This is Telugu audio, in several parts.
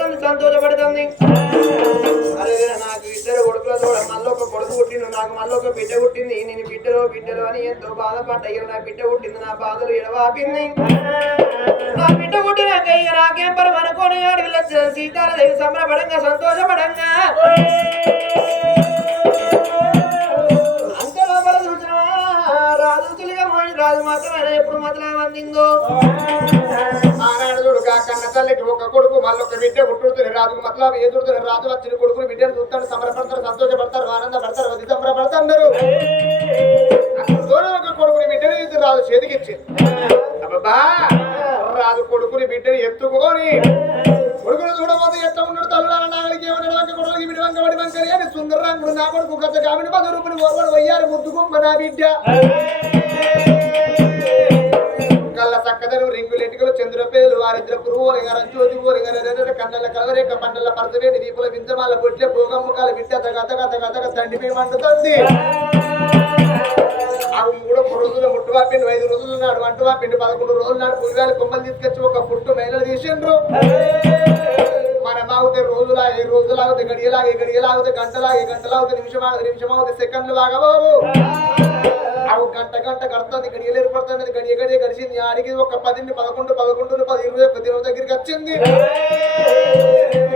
ఆనందపడుతుంది సంతోషపడుతుంది. అరే నాకు ఇద్దరు కొడుకుల తోడ మళ్ళీ ఒక కొడుకు పుట్టిండు నాకు మళ్ళీ ఒక బిడ్డ పుట్టింది. నేను బిడ్డలో బిడ్డలో అని ఎంతో బాధపడ్డా. ఇక నా బిడ్డ పుట్టింది నా బాధలు ఎడవాపింది నా బిడ్డ పుట్టినాక ఇక నాకేం పరం అనుకోని అడవిలో సీతాలదేవి సంబరపడంగా సంతోషపడంగా. తులిగా మాత్రం రాజు ఎప్పుడు మాత్రం అందిందో? ఆనాడు చూడు కన్న తల్లికి ఒక కొడుకు మళ్ళీ ఒక బిడ్డ పుట్టుడుతుంది రాజుకు మతలాబు ఎదురుతుంది రాజు వచ్చిన కొడుకుని బిడ్డను చూస్తాడు సంబరపడతారు సంతోషపడతారు ఆనందపడతారు వది సంబరపడతారు అందరూ ఒక కొడుకుని బిడ్డని ఇద్దరు రాజు చేతికిచ్చి అబ్బా రాజు కొడుకుని బిడ్డని ఎత్తుకొని కొడుకుని చూడబోతే ఎట్లా ఉన్నాడు తల్లుల నాగలికి ఏమన్నాడు వంక కొడుకుకి బిడ్డ వంక వడి వంకరి అని సుందరరాంగుడు నా కొడుకు కథ కామిడి పది రూపాయలు ఓర్వడు వయ్యారు నా బిడ్డ. కళ్ళ చక్కదను రింగులు ఎంటికలు చంద్రపేలు వారిద్దరు పురువులు గారు జ్యోతి ఊరి గారు కన్నెల కలవరేక పంటల పరసవేటి దీపుల వింజమాల బొట్లే భోగమ్ముకాల బిడ్డ తగ గత తగ తగ తండ్రి మేము అంటుతుంది అవి మూడో రోజులు ముట్టువా పిండి ఐదు రోజులు నాడు అంటువా పిండి పదకొండు రోజులు నాడు పులిగాలి కొమ్మలు తీసుకొచ్చి ఒక పుట్టు మహిళలు తీసిండ్రు. మన మాగితే రోజులా ఏ రోజులు ఆగితే గడియలాగే గడియలాగితే గంటలాగే గంటలాగితే నిమిషం ఆగితే నిమిషం ఆగితే సెకండ్లు బాగబాబు అవు గంట గంట గడుతుంది గడియలు ఏర్పడుతుంది గడియ గడియ గడిచింది. ఆడికి ఒక పదిండి పదకొండు పదకొండు పది ఇరవై ఒక్క దినం దగ్గరికి వచ్చింది.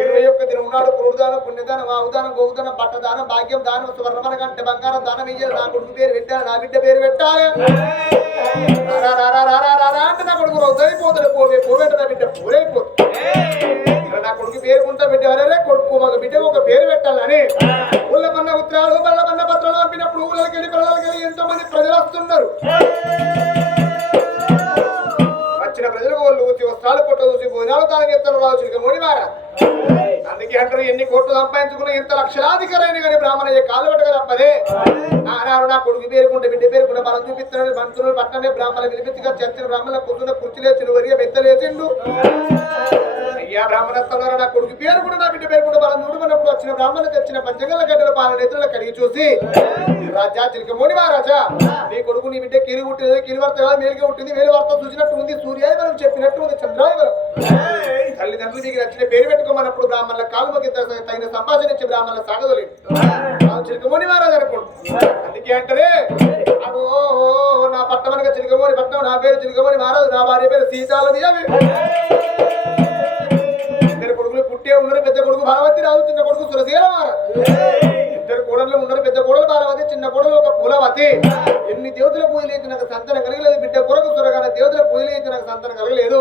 ఇరవై ఒక్క దినం నాడు క్రూరదానం పుణ్యదానం ఆవుదానం గోగుదానం పట్టదానం భాగ్యం దానం స్వర్ణమన గంట బంగారం దానం ఇయ్యాలి నా కొడుకు పేరు పెట్టాలి నా బిడ్డ పేరు పెట్టాలి. అంటే నా కొడుకు రౌతైపోతాడు పోవే పోవేట నా బిడ్డ పోరైపోతుంది నా కొడుకు పేరు గుంట పెట్టేవారే? కొడుకు మగ బిడ్డకు ఒక పేరు పెట్టాలని. ఊళ్ళ పన్న ఉత్తరాలు బల్ల పన్న పత్రాలు పంపినప్పుడు ఊళ్ళకి వెళ్ళి పిల్లలకి వెళ్ళి ఎంతో మంది ప్రజలు వస్తున్నారు. వచ్చిన ప్రజలకు వాళ్ళు ఊసి వస్త్రాలు పొట్ట చూసి భోజనాలు తాను ఎత్తలు రావచ్చు ఇక మోడివారా అందుకే అంటారు ఎన్ని కోట్లు సంపాదించుకున్న ఎంత లక్షలాధికారైన కానీ బ్రాహ్మణయ్య కాలు పట్టక తప్పదే. ఆనాడు నా కొడుకు పేరుకుంటే బిడ్డ పేరుకుంటే మనం చూపిస్తున్నాడు మంత్రులు పట్టణమే బ్రాహ్మణ వినిపించగా చర్చలు బ్రాహ్మణ కూర్చున్న కుర్చీలేసి వరియ బెత్తలేసిండు అయ్యా బ్రాహ్మణత్వంలో నా కొడుకు పేరు కూడా నా బిడ్డ పేరు కూడా మనం నూడుకున్నప్పుడు వచ్చిన బ్రాహ్మణ తెచ్చిన పంచగల గడ్డల పాలన నేతల కడిగి చూసి రాజా చిలకమోని మహారాజా నీ కొడుకు నీ బిడ్డ కిరి పుట్టినది కిరి వార్త కాదు మేలుగా పుట్టింది మేలు వార్త చూసినట్టు ఉంది సూర్యాయవరం చెప్పినట్టు ఉంది చంద్రాయవరం. తల్లిదండ్రులు మీకు నచ్చిన పేరు పెట్టుకోమన్నప్పుడు బ్రాహ్మణుల కాలుమకి తగిన సంభాషణ ఇచ్చి బ్రాహ్మణుల సాగదలేదు చిలకమోని మహారాజు అనుకోండి అందుకే అంటారే అగో నా పట్టమనగా చిలకమోని పట్టణం నా పేరు చిలకమోని మహారాజు నా భార్య పేరు సీతాలది అవి. ఇద్దరు కొడుకులు పుట్టే ఉన్నారు పెద్ద కొడుకు భారవతి రాజు చిన్న కొడుకు సురసీల మహారాజు ఇద్దరు కోడళ్ళు ఉన్నారు పెద్ద కోడలు భారవతి చిన్న కోడలు ఒక కులవతి ఎన్ని దేవతల పూజలు అయితే నాకు సంతానం కలగలేదు బిడ్డ కొరకు సురగాన దేవతల పూజలు అయితే నాకు సంతానం కలగలేదు.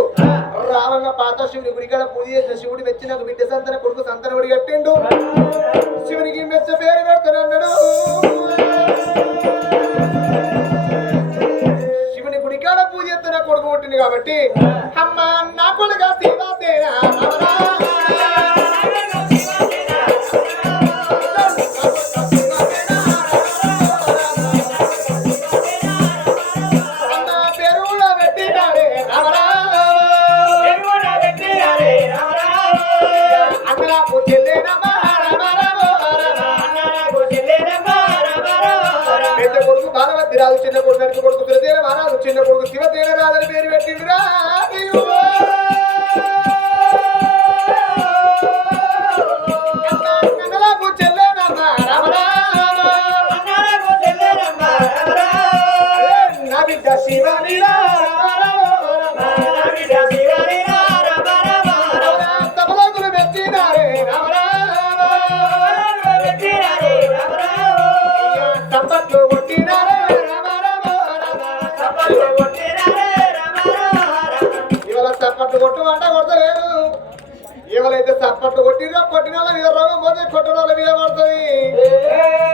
రావణ పాత శివుని గుడికాడ పూజ చేసిన శివుడు మెచ్చి నాకు బిడ్డ సంతన కొడుకు సంతానం ఒడి కట్టిండు. శివునికి మెచ్చ పేరు పెడతానన్నాడు శివుని గుడికాడ పూజ చేస్తే నా కొడుకు పుట్టింది కాబట్టి అమ్మ అన్న అయితే చప్పట్లు కొట్టినా కొట్టిన మీద రోగం పోతే కొట్టిన మీద పడుతుంది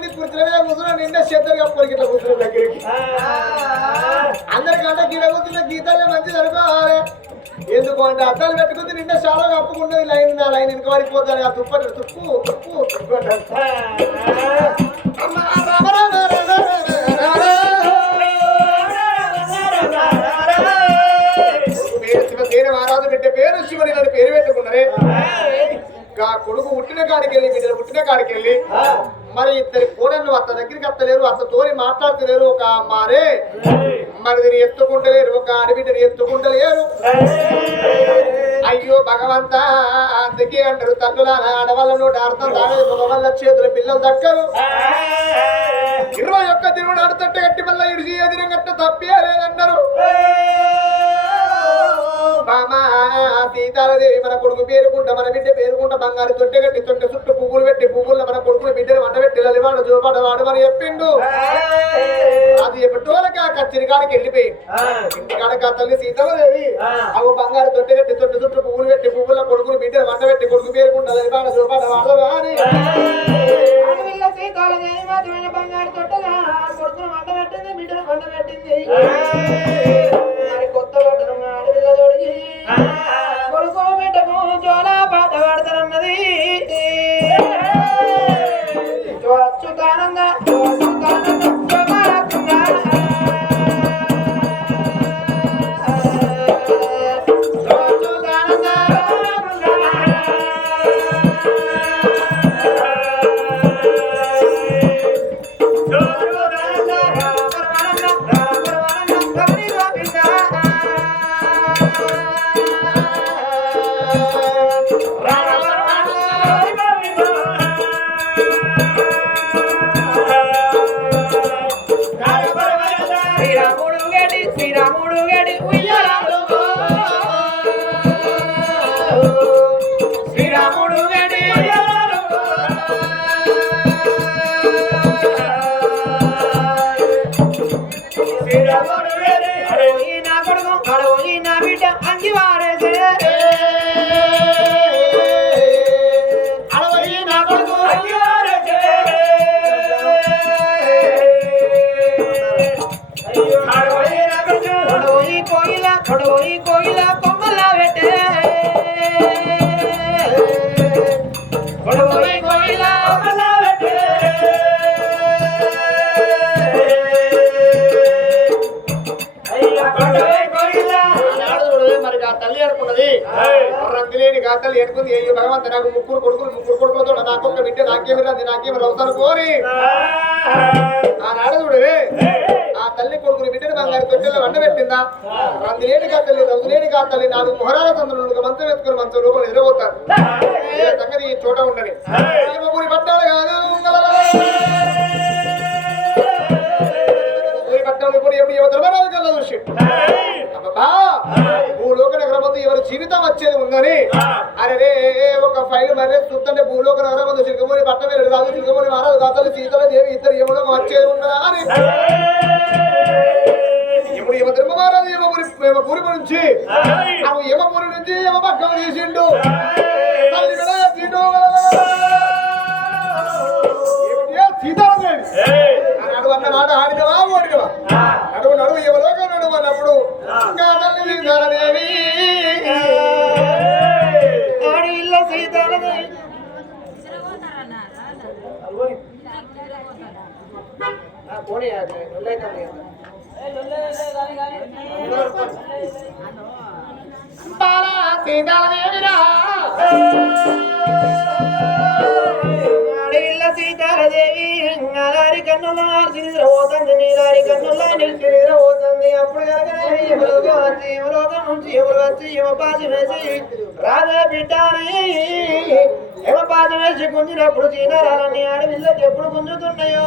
సరే ఎక్కువ అయింది కుర్చీల మీద కూర్చున్నాడు నిండా చేద్దరు కప్పరికి ఇట్లా కూర్చున్నాడు దగ్గరికి అందరికంటే గీడ కూర్చున్న గీతాలే మంచిది అనుకోవాలి ఎందుకు అంటే అద్దాలు పెట్టుకుంది నిండా చాలా కప్పుకుంటుంది లైన్ నా లైన్ ఇంక పడిపోతాను ఆ తుప్పు తుప్పు తుప్పు రామ. మహారాజు బిడ్డ పేరు శివుని అని పేరు పెట్టుకున్నారే కొడుకు పుట్టిన కాడికి వెళ్ళి బిడ్డలు పుట్టిన కాడికి వెళ్ళి మరి ఇద్దరి కోడళ్ళు అత్త దగ్గరికి అత్తలేరు అత్త తోని మాట్లాడతలేరు ఒక మారే మరి దీన్ని ఎత్తుకుంటలేరు ఒక అడవిని ఎత్తుకుంటలేరు. అయ్యో భగవంత అందుకే అంటారు తల్లుల ఆడవాళ్ళను అర్థం తాగదు మగవాళ్ళ చేతుల పిల్లలు దక్కరు. ఇరవై ఒక్క తిరుమల ఆడుతుంటే గట్టి మళ్ళీ ఇడిచి ఎదిరం గట్ట తప్పే లేదన్నారు మామ సీతాలదేవి మన కొడుకు పేరుకుంటా మన బిడ్డ పేరుకుంటా బంగారు తొట్టె గట్టి తొట్టె చుట్టూ పువ్వులు పెట్టి పువ్వులు మన కొడుకుని బిడ్డలు వంట పెట్టి లలివాడు జోపాడు వాడు అని చెప్పిండు అది ఎప్పటోలకి ఆ కచ్చిరి కాడికి వెళ్ళిపోయి ఇంటి కాడకి ఆ తల్లి సీతాలదేవి అవు బంగారు తొట్టె కట్టి తొట్టె చుట్టూ పువ్వులు పెట్టి పువ్వుల కొడుకుని బిడ్డలు వంట పెట్టి కొడుకు పేరుకుంటా లలివాడు జోపాడు వాడు. అని బంగారు కొడుకును వంట పెట్టింది బిడ్డను వంట పెట్టింది. కొత్త బట్టలు ఆడపిల్ల తొడిగి కొడుకు Good. కొడోయి కోయిల కొమ్మల పెట్టే కొడోయి కోయిల కొమ్మల ఆ తల్లి అనుకున్నది. రంగులేని గా తల్లి అనుకుంది. అయ్యో భగవంత నాకు ముగ్గురు కొడుకులు ముగ్గురు కొడుకులతో నాకొక్క బిడ్డ నాకేమి రాదు నాకేమి రవుతారు కోరి ఆనాడు చూడవే తల్లి కొడుకుని బిడ్డని బంగారు తొట్టెలో వండబెట్టిందా? పెట్టిందా లేడి గా తల్లి రంగులేని కా తల్లి నాలుగు మొహరాల తండ్రులు మంచం ఎత్తుకుని మంచం లోపల నిలబోతారు సంగతి ఈ చోట ఉండని. ఊరి పట్టాలు కాదు ఊరి పట్టాలు ఇప్పుడు ఎప్పుడు ఎవరు ధర్మరాజు కల్లా చూసి అబ్బబ్బా, భూలోక నగరమందు ఎవరి జీవితం వచ్చేది ఉందని. అరే ఒక ఫైల్ మరే చూస్తుంటే భూలోక నగరమందు చిలకమూరి పట్ట పట్టమే రాజు చిరుకమూరి మహారాజు గాతలు సీతల దేవి ఇద్దరు ఏమో వచ్చేది ఉన్నదా అని. ఇప్పుడు యమ ధర్మ మహారాజు యమపురి యమపురి నుంచి అవు యమపురి నుంచి యమ పక్కన తీసిండు తల్లి ఏమిటి? సీతారామదేవి నడువు అన్న మాట ఆడినవా? ఓడినవా? నడువు నడువు ఎవరోగా నడువు అన్నప్పుడు ఆడిల్ల సీతాలదేవి పోనీ వెళ్ళైతే బాలా సీతారామదేవిరా ఆడిల్ల సీతాలదేవి అలారి కన్నుల నిద్రపోతుంది నీలారి కన్నుల అప్పుడు కనుక ఎవరుగా వచ్చి ఎవరోగం నుంచి ఎవరు వచ్చి వేసి రాజా బిడ్డాని ఎవ వేసి గుంజినప్పుడు ఆడవిల్లకి ఎప్పుడు గుంజుతున్నాయో?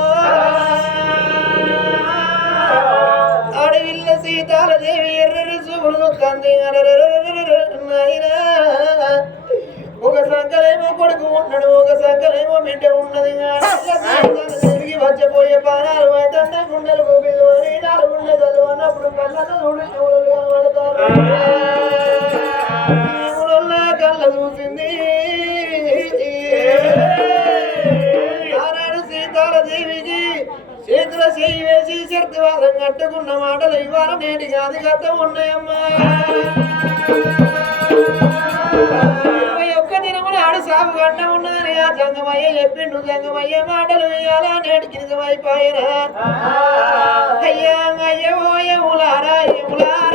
ఆడవిల్ల సీతాలదేవి ఎర్రని చూపులు నాయనా. ఒక సంకలేమో కొడుకు ఉన్నాడు ఒక సంకలేమో బిడ్డ ఉన్నది. తిరిగి వచ్చపోయే పానాలు అయితే గుండెలు గోపిలు నాలుగు గుండెలు అన్నప్పుడు కళ్ళను చూడు కనబడతారు. కళ్ళ చూసింది. ఆనాడు సీతాలదేవికి చేతుల చేయి వేసి శక్తివాదం కట్టుకున్న మాటలు ఇవాళ నేటి కాదు గతం ఉన్నాయమ్మా ఇరవై ఒక్క దినమున ఆడు సాగు గంట ఉన్నదని ఆ జంగమయ్య చెప్పిండు జంగమయ్య మాటలు ఇయ్యాల నేటికి నిజమైపోయినా అయ్యా అయ్యో ఎములారా ఎములారా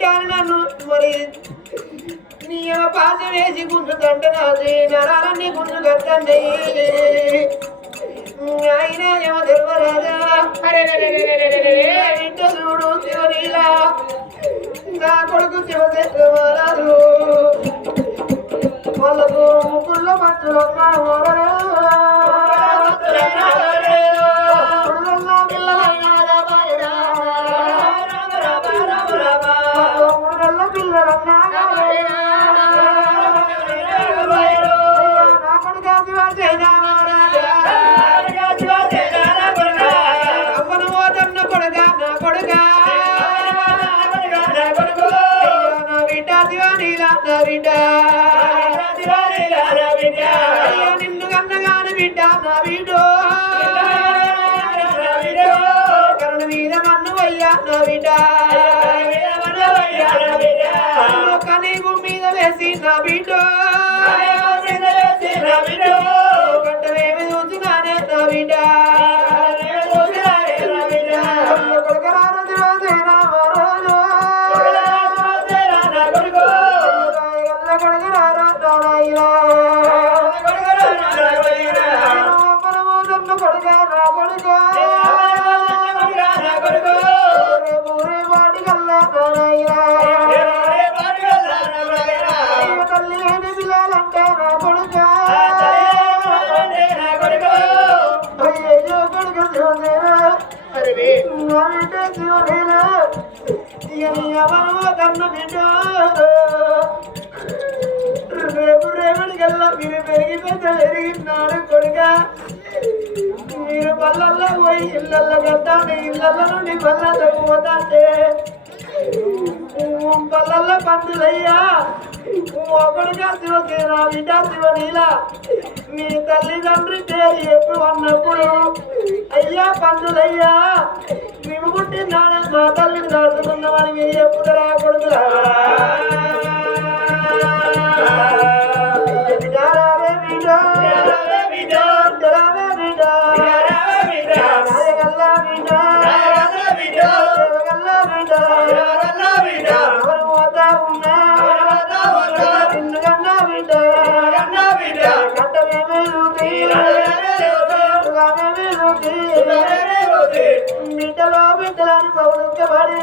బిడ్డాను నన్ను మరి నీ పాత వేసి గుంజుతంటే నాది నరాలన్నీ గుంజు కట్టండి. ఆయన ఏమో ధర్మరాజా ఇంట చూడు శివలీలా నా కొడుకు వాళ్ళకు మధ్యలో వేసి నా బిడ్డ ఎవరో రేపు రేపటికల్లా మీరు పెరిగి పెద్ద కొడుక మీరు పల్లల్లో పోయి ఇళ్ళల్లో కట్టాలి ఇళ్ళల్లో నుండి పల్లల్లోకి పోతాంటే పల్లల్లో పందులయ్యా ఒకడుగా శివసేన బిడ్డ శివనీల మీ తల్లిదండ్రి పేరు ఎప్పుడు అన్నప్పుడు? అయ్యా పందులయ్యా పుట్టినాడు మా తల్లిని దాచుకున్నామని మీరు ఎప్పుడు రాకూడదురా ఎవరు పోతా ఉన్నా పౌరుక్కబడి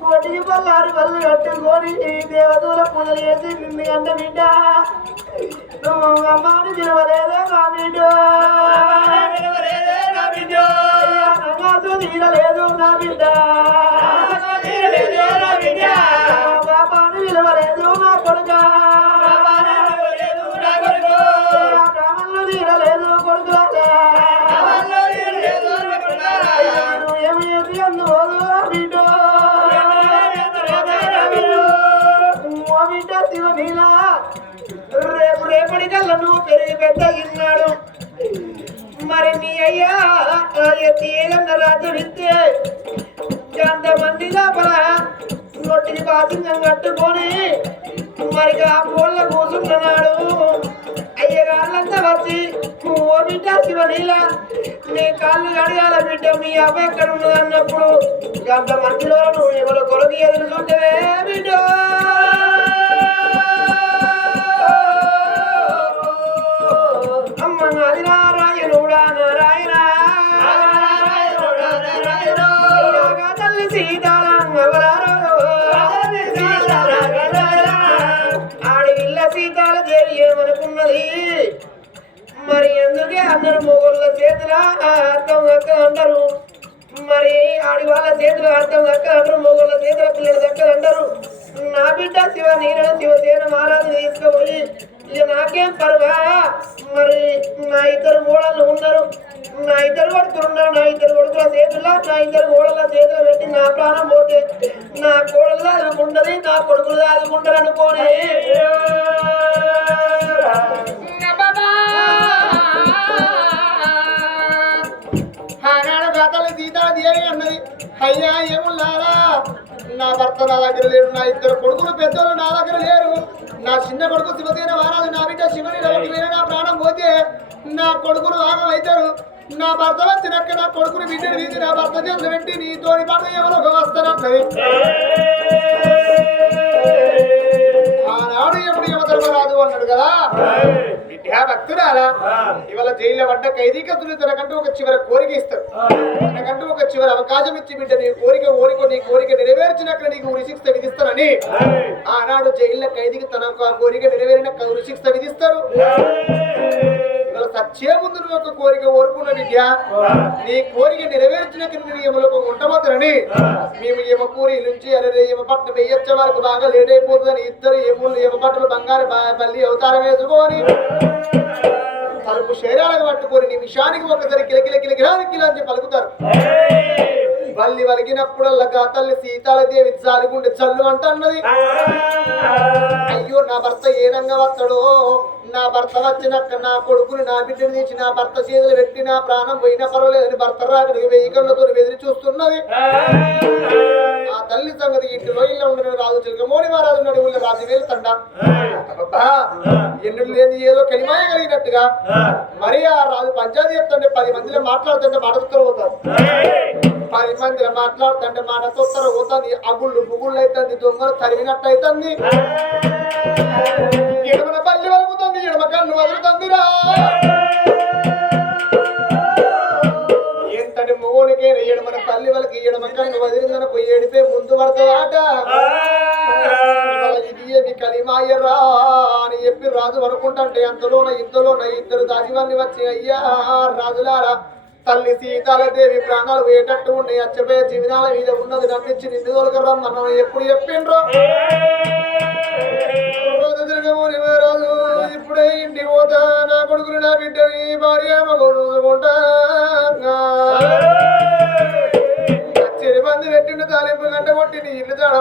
కోటికి పల్లారు పళ్ళు కట్టుకొని ఈ దేవతల పూజలు చేసి నిన్ను గంట బిడ్డ నువ్వు అమ్మాని పిలవలేదే నా బిడ్డ తీరలేదు నా బిడ్డ పాపాను విలువలేదు నా కొడుక. నువ్వు పెద్దగిన్నాడు మరి మీ అయ్యా ఎత్తి ఏదన్న రాత్రిస్తే ఎంతమంది లోపల నొట్టిని బాసింగం కట్టుకొని మరి ఆ కోళ్ళ కూర్చున్నాడు అయ్యగాళ్ళంతా వచ్చి ఓ బిడ్డ శివనీల నీ కాళ్ళు కడగాల బిడ్డ మీ అబ్బాయి ఎక్కడ ఉన్నదన్నప్పుడు అంత మందిలో నువ్వు ఎవరు మొగోళ్ళ అర్థం దక్క అంటారు మరి ఆడవాళ్ళ చేతులు అర్థం దక్క అంటారు మొగోళ్ళ చేతుల పిల్లలు దక్క అంటారు నా బిడ్డ శివ నీలను శివసేన మహారాజు తీసుకుపోయి ఇక నాకేం పరువా? మరి నా ఇద్దరు ఓడలు ఉన్నారు నా ఇద్దరు కొడుకులు ఉన్నారు. నా ఇద్దరు కొడుకుల చేతుల్లో నా ఇద్దరు ఓడల చేతులు పెట్టి నా ప్రాణం పోతే నా కోడలు దాదుకుంటది నా కొడుకులు దాదుకుంటారు అనుకోని నా భర్త నా దగ్గర లేడు నా ఇద్దరు కొడుకులు పెద్దలు నా దగ్గర లేరు. నా చిన్న కొడుకు శివసేన వారాలు నా బిడ్డ శివని వేరే నా ప్రాణం పోతే నా కొడుకులు ఆగం అవుతారు నా భర్త వచ్చినాక నా కొడుకుని బిడ్డని తీసి నా భర్త చేతులు పెట్టి నీ తోడి పాట ఎవరో ఒక వస్తానంటది ఆనాడు ఎప్పుడు యమధర్మరాజు అన్నాడు కదా? విద్యా భక్తురాలా ఇవాళ జైల్లో పడ్డ ఖైదీకతులు తనకంటూ ఒక చివరి కోరిక ఇస్తారు తనకంటూ ఒక చివరి అవకాశం ఇచ్చి బిడ్డ నీ కోరిక కోరిక నీ కోరిక నెరవేర్చినాక నీకు ఉరిశిక్ష విధిస్తారని ఆనాడు జైల్లో ఖైదీకి తన కోరిక నెరవేరిన ఉరిశిక్ష విధిస్తారు. చేముందు యొక్క ఒక కోరిక ఓరుకున్న విద్య నీ కోరిక నెరవేర్చిన కింద ఉండవద్దని ఉండబోతారని మేము యమపూరి నుంచి అరే యమ పట్నం వేయొచ్చే వరకు బాగా లేట్ అయిపోతుందని ఇద్దరు ఏములు ఏమ బట్టలు బంగారు బల్లి అవతారం వేసుకొని తలుపు శరీరాలకు పట్టుకొని నిమిషానికి ఒకసారి కిలకిల కిలకిలానికి అని పలుకుతారు. మళ్ళీ వరిగినప్పుడల్లా తల్లి సీతాలదేవి జాలిగుండె చల్లు అంటన్నది. అయ్యో నా భర్త ఏ ఏనంగా వస్తాడో? నా భర్త వచ్చినాక నా కొడుకుని నా బిడ్డను తీసి నా భర్త చేతులు పెట్టి నా ప్రాణం పోయినా పర్వాలేదని భర్త రాకడికి వెయ్యి కళ్ళతో ఎదురు చూస్తున్నది. ఆ తల్లి సంగతి ఇంటిలో ఇల్లు ఉండడం రాజు చిలకమోడి మహారాజు నడువుల రాజు వెళ్తండ. అబ్బా ఎన్నుడు లేని ఏదో కలిమాయ కలిగినట్టుగా. మరి ఆ రాజు పంచాయతీ చెప్తుంటే పది మందిలో మాట్లాడుతుంటే మాట పోతారు పది మంది మాట్లాడుతుంటే మాట తొత్తర పోతుంది అగుళ్ళు బుగుళ్ళు అవుతుంది దొంగలు తరిగినట్టు అవుతుంది ఎడమన పల్లి వెలుగుతుంది ఎడమ కన్ను వదులుతుందిరా. ఎంతటి మొగోనికైనా ఎడమన పల్లి వాళ్ళకి ఎడమ కన్ను వదిలిందని పోయి ఏడిపే ముందు పడతావాట ఇది అని చెప్పి రాజు అనుకుంటుంటే అంతలోన ఇంతలోన ఇద్దరు దాసివల్లి వచ్చి అయ్యా రాజులారా తల్లి సీతాలదేవి ప్రాణాలు వేటట్టు ఉండి అచ్చపోయే జీవితాల మీద ఉన్నది నమ్మించి నిన్ను తొలగరమ్మన్న ఎప్పుడు చెప్పిండ్రో? రోజు రాజు ఇప్పుడే ఇంటికి పోతా. నా కొడుకుని నా బిడ్డని భార్య మగడు చూసుకుంటా చెరి మంది పెట్టిండు తాలింపు గంట కొట్టి నీ ఇల్లు చాడ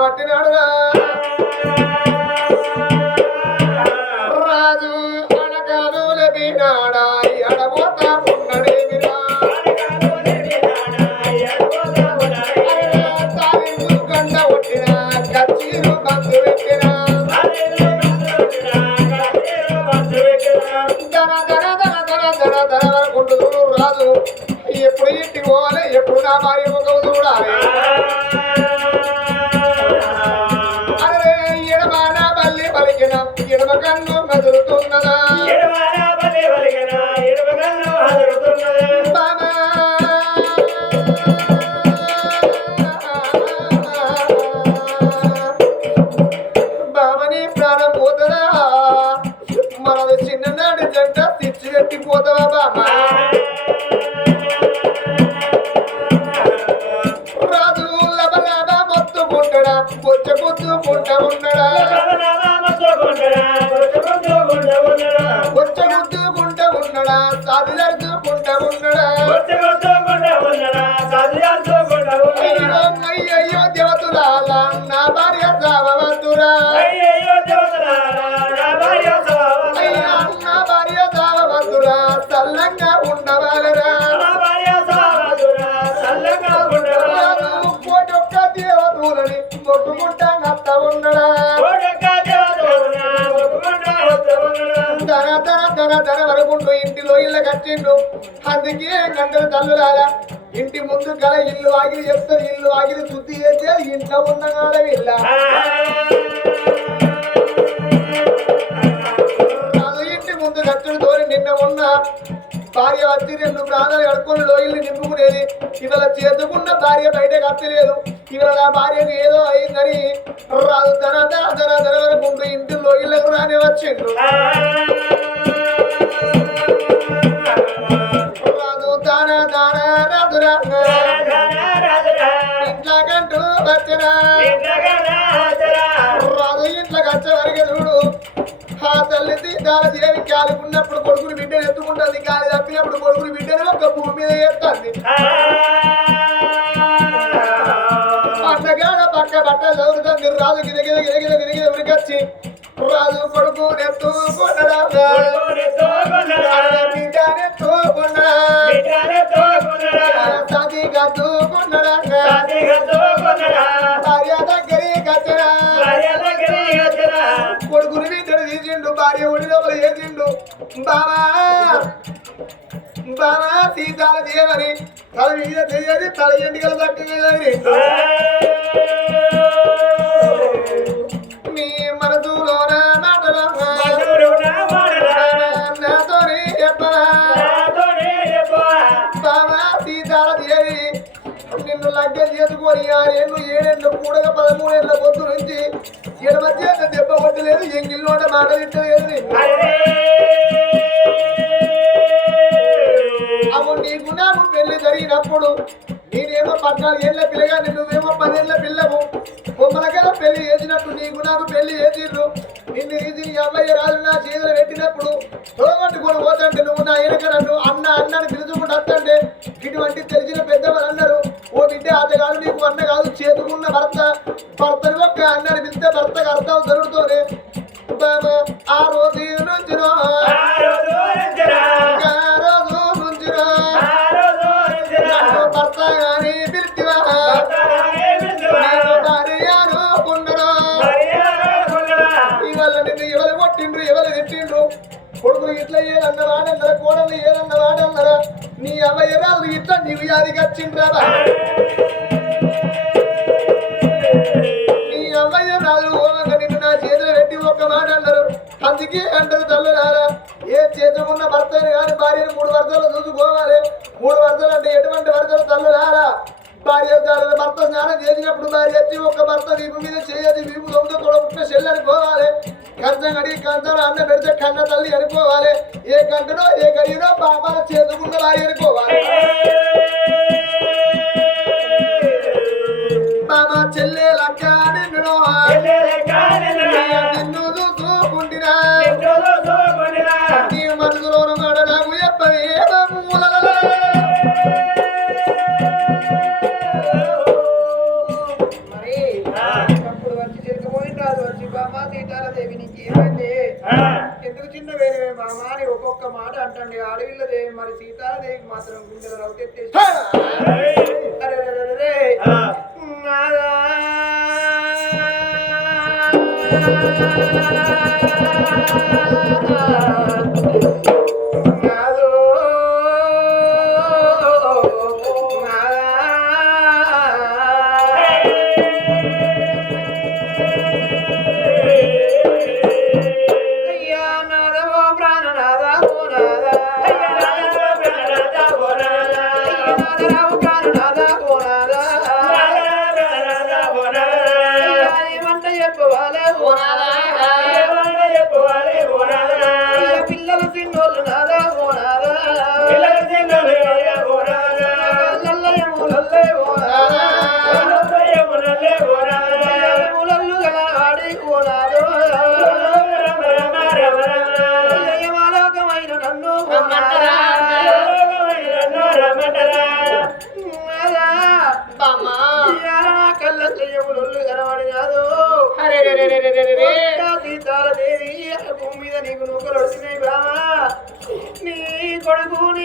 ధర ధన ధన ఇంటిలో ఇళ్ళ కట్టిండు. అందుకే గంటలు తల్లులాగా ఇంటి ముందు గల ఇల్లు ఆగిరి చెప్తారు ఇల్లు ఆగిరి శుద్ధి చేస్తే ఇంట్లో ఉన్న కాడ వెళ్ళ ఇంటి ముందు కట్టుడు తోరి నిన్న ఉన్న భార్య వచ్చి రెండు ప్రాణాలు కడుక్కొని లోయల్ని నింపుకునేది. ఇవాళ చేతుకున్న భార్య బయట కట్టలేదు ఇవాళ నా భార్యకు ఏదో అయిందని రాదు ధన ధన ధన ధన వరకు ఇంటి లోయలకు రాని వచ్చిండు. ఇంట్లోకంటూ వచ్చిన రాజు ఇంట్లోకి వచ్చే వరకు చూడు ఆ తల్లి సీతాల కాలుకున్నప్పుడు కొడుకుని బిడ్డను ఎత్తుకుంటుంది గాలి తప్పినప్పుడు కొడుకుని బిడ్డను ఒక భూమి మీద ఎత్తుంది అన్నగాడ పక్క బట్ట చదువుతుంది రాజు గిద గిద గిద గిద గిద ఉరికొచ్చి రాజు కొడుకు ఎత్తుకున్నాడా బిడ్డను కొడుకుని బిడ్డను తీసిండు భార్య ఒడి లోపల చేసిండు బాబా బాబా సీతాల దేవని తల మీద తల ఎండికల మీ మనసులో నా మాటలో నాతోనే చెప్పరా బాబా సీతాల లగ్గ చేసుకొని ఆరేళ్ళు ఏడేళ్ళు కూడగ పదమూడేళ్ళ పొద్దు నుంచి ఎడమ చేత దెబ్బ కొట్టలేదు ఎంగిల్లోట మాట తిట్టలేదు. అప్పుడు నీకు నాకు పెళ్ళి జరిగినప్పుడు నేనేమో పద్నాలుగు ఏళ్ళ పిల్లగా నువ్వేమో పదేళ్ళ పిల్లవు. బొమ్మలకల పెళ్ళి చేసినట్టు నీకు నాకు పెళ్ళి చేసిర్రు. నిన్ను ఇది నీ అమ్మాయి రాజు నా చేతులు పెట్టినప్పుడు తోగొట్టుకొని పోతంటే నువ్వు నా వెనక నన్ను అన్న అన్నని పిలుచుకుంటూ వస్తుంటే ఇటువంటి తెలిసిన పెద్దవాళ్ళు అన్నారు ఓ బిడ్డ అతగాడు నీకు అన్న కాదు చేతుకున్న భర్త. భర్తను ఒక్క అన్నని పిలిస్తే భర్తకు అర్థం దొరుకుతూనే బాబా ఆ రోజు నుంచి భర్త గాని పిలిచివా కొట్టిండ్రు ఎవరు కొడుకులు ఇట్లా ఏదన్న వాడన్నారా కోడలు ఏదన్న వాడన్నారా నీ అమ్మాయి రాదు ఇట్లా నీవు యాదికి వచ్చిండ్రా నీ అమ్మాయి రాదు ఓనంగా నిన్ను నా చేతులు పెట్టి ఒక్క మాట అన్నారు. అందుకే అంటారు తల్లి రారా ఏ చేతుకున్న భర్తని కానీ భార్యను మూడు వరదలు చూసుకోవాలి మూడు వరదలు అంటే ఎటువంటి వర్గాలు తల్లి రారా భార్య గారు భర్త స్నానం చేసినప్పుడు భార్య వచ్చి ఒక భర్త వీపు మీద చేయది వీపు దొంగ తొడబుట్టిన చెల్లి అనుకోవాలి కంచం అడిగి కంచం అన్న పెడితే కన్న తల్లి అనుకోవాలి. ఏ కంటనో ఏ గడియనో పాపాల చేసుకున్న భార్య అనుకోవాలి. బాబా చెల్లె లక్క నిన్ను నిన్ను మాత్రం గుండెలు రౌకెత్తేసి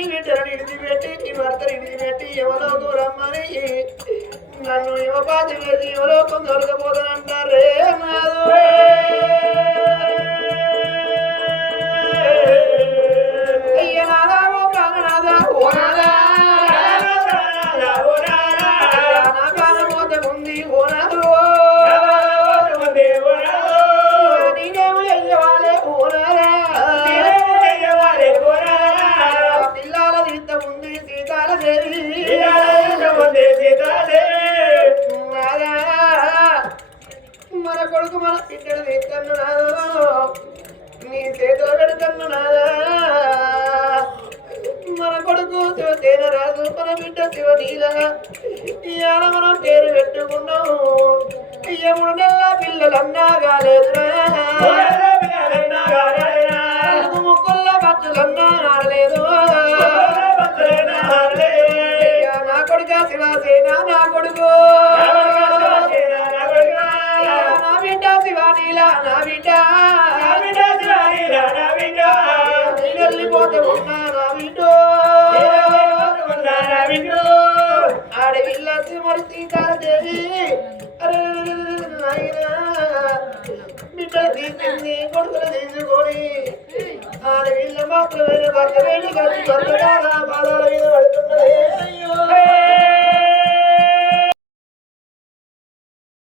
కొడుకు నీ నీ భర్తను విడిచిపెట్టి ఎవరో రమ్మని నన్ను యువపాతి వేసి ఎవరో కొందరు దొరకపోతానంటారే అయ్య మన కొడుకు శివసేన రాజు మన బిడ్డ శివ నీలగా ఇవాళ మనం పేరు పెట్టుకున్నాము ఎప్పుడు నెల పిల్లలన్నా కాలేదురా. నాలుగు బచ్చులన్నా ఆడలేదు. నా కొడుక శివసేన నా కొడుకు. నా బిడ్డ శివానీల నా బిడ్డ. నా బిడ్డ అడవిల్లాసి మరి సీతాదేవి అరే నాయనా బిడ్డలు తీసింది కొడుకులు తీసుకొని ఆడవిల్ల మాత్రమే